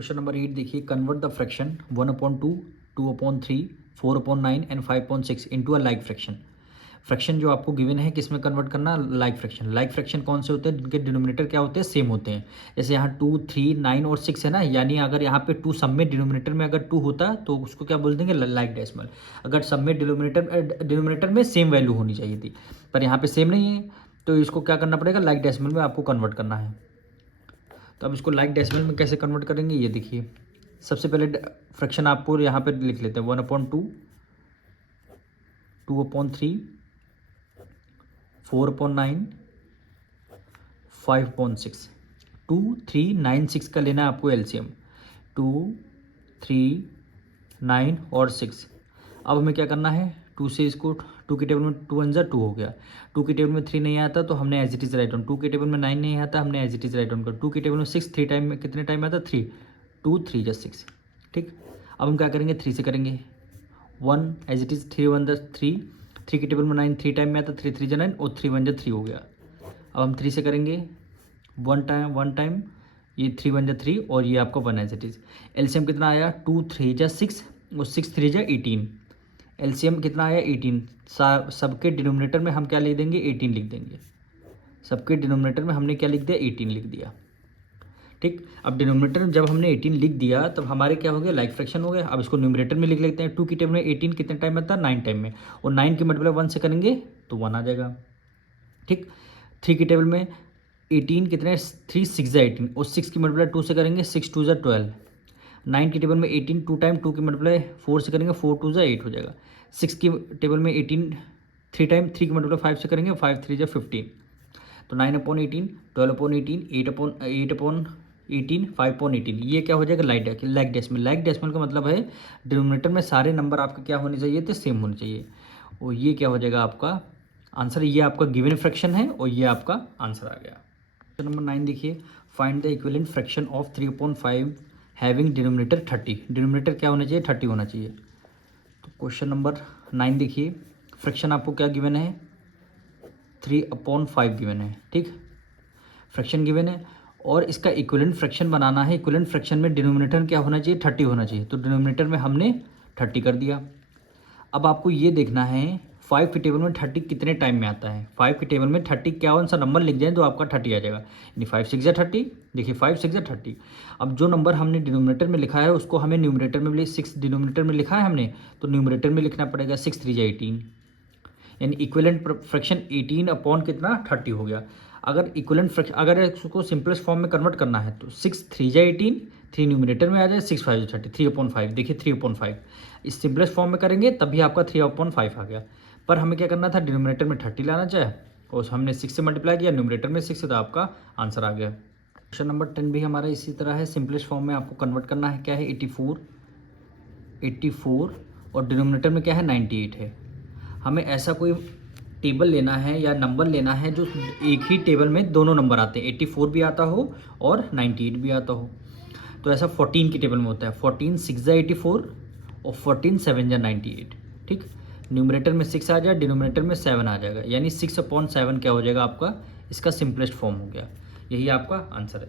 Question number 8 देखिए, convert the fraction 1/2, 2/3, 4/9 and 5/6 into a like fraction. Fraction जो आपको given है किसमें कन्वर्ट करना, लाइक फ्रैक्शन। लाइक फ्रैक्शन कौन से होते हैं, जिनके डिनोमिनेटर क्या होते हैं, सेम होते हैं। जैसे यहाँ 2, 3, 9 और 6 है ना, यानी अगर यहाँ पे 2 सब में डिनोमिनेटर में अगर 2 होता तो उसको क्या बोल देंगे, लाइक डेसिमल। अगर सब में डिनोमिनेटर में सेम वैल्यू होनी चाहिए थी, पर यहाँ पे सेम नहीं है, तो इसको क्या करना पड़ेगा, लाइक डेसिमल में आपको कन्वर्ट करना है। तो अब इसको लाइक डेसिमल में कैसे कन्वर्ट करेंगे, ये देखिए। सबसे पहले फ्रैक्शन आपको यहाँ पे लिख लेते हैं, 1/2, 2/3, 4/9, 5/6। 2, 3, 9, 6 का लेना है आपको एलसीएम। 2, 3, 9 और 6। अब हमें क्या करना है, 2 से इसको 2 की टेबल में 2 1 2 हो गया। 2 की टेबल में 3 नहीं आता तो हमने as it is write on. 2 की टेबल में 9 नहीं आता, हमने as it is write on कर। 2 की टेबल में 6 3 टाइम में कितने टाइम आता, 3। 2 3 जा 6। ठीक, अब हम क्या करेंगे, 3 से करेंगे। 1 एज इट इज़, 3 1 3। 3 की टेबल में 9 3 टाइम में आता, 3 3 जा 9 और 3 1 जा 3 हो गया। अब हम 3 से करेंगे, 1 टाइम, ये 3 1 जा 3 और ये आपका 1 एज इट इज़। एलसीएम कितना आया, 2 3 जा 6 और 6 3 जा 18। एलसीएम कितना आया, 18। सबके डिनोमिनेटर में हम क्या लिख देंगे, 18 लिख देंगे। सबके डिनोमिनेटर में हमने क्या लिख दिया, 18 लिख दिया। ठीक, अब डिनोमिनेटर में जब हमने 18 लिख दिया तब हमारे क्या हो गया, लाइक फ्रैक्शन हो गया। अब इसको न्यूमरेटर में लिख लेते हैं। 2 की टेबल में 18 कितने टाइम में आता है, 9 टाइम में, और 9 की मल्टीप्लाई 1 से करेंगे तो 1 आ जाएगा। ठीक, 3 की टेबल में 18 कितने, 3 6 जा 18 और 6 की मल्टीप्लाई 2 से करेंगे, 6 2 जा 12। 9 की टेबल में 18 2 टाइम, 2 की मल्टीप्लाई 4 से करेंगे, 4 2 जा 8 हो जाएगा। 6 की टेबल में 18 3 टाइम, 3 की मल्टीप्लाई 5 से करेंगे, 5 3 जा 15। तो 9/18, 12/18, 8/18, 5/18, ये क्या हो जाएगा, लाइक डेसिमल। लाइक डेसिमल का मतलब है डिनोमिनेटर में सारे नंबर आपके क्या होने चाहिए थे, सेम होने चाहिए। और ये क्या हो जाएगा आपका आंसर, ये आपका गिवन फ्रैक्शन है और ये आपका आंसर आ गया। क्वेश्चन नंबर 9 देखिए, find the equivalent fraction of 3/5 having denominator 30। Denominator क्या होना चाहिए, 30 होना चाहिए। तो क्वेश्चन नंबर 9 देखिए, फ्रैक्शन आपको क्या गिवन है, 3/5 गिवन है। ठीक, फ्रैक्शन गिवन है और इसका इक्विवेलेंट फ्रैक्शन बनाना है। इक्विवेलेंट फ्रैक्शन में डिनोमिनेटर क्या होना चाहिए, 30 होना चाहिए। तो डिनोमिनेटर में हमने 30 कर दिया। अब आपको ये देखना है 5 की टेबल में 30 कितने टाइम में आता है। 5 की टेबल में 30 क्या कौन सा नंबर लिख जाए तो आपका 30 आ जाएगा, यानी 5 6 जा 30। देखिए 5 6 जा 30। अब जो नंबर हमने डिनोमिनेटर में लिखा है उसको हमें न्यूमरेटर में भी, 6 डिनोमिनेटर में लिखा है हमने, तो न्यूमरेटर में लिखना पड़ेगा। 6 3 जा 18, यानी इक्विवेलेंट फ्रैक्शन 18 अपॉन कितना, 30 हो गया। अगर इक्विवेलेंट फ्रैक्शन, अगर इसको सिंपलेस्ट फॉर्म में कन्वर्ट करना है तो 6 3 जा 18, 3 न्यूमरेटर में आ जाए, 6 5 जा 30, 3/5। देखिए 3/5 इस सिंपलेस्ट फॉर्म में करेंगे तभी आपका 3/5 आ गया। पर हमें क्या करना था, डिनोमिनेटर में 30 लाना चाहे और हमने 6 से मल्टीप्लाई किया, न्यूमरेटर में 6 तो आपका आंसर आ गया। क्वेश्चन नंबर 10 भी हमारा इसी तरह है, सिंपलेस्ट फॉर्म में आपको कन्वर्ट करना है। क्या है, 84 और डिनोमिनेटर में क्या है, 98 है। हमें ऐसा कोई टेबल लेना है या नंबर लेना है जो एक ही टेबल में दोनों नंबर आते हैं, 84 भी आता हो और 98 भी आता हो। तो ऐसा 14 की टेबल में होता है, 14 6 जा 84 और 14 7 जा 98। ठीक, न्यूमरेटर में 6 आ जाए, डिनोमिनेटर में 7 आ जाएगा, यानी 6/7 क्या हो जाएगा आपका, इसका सिंपलेस्ट फॉर्म हो गया। यही आपका आंसर है।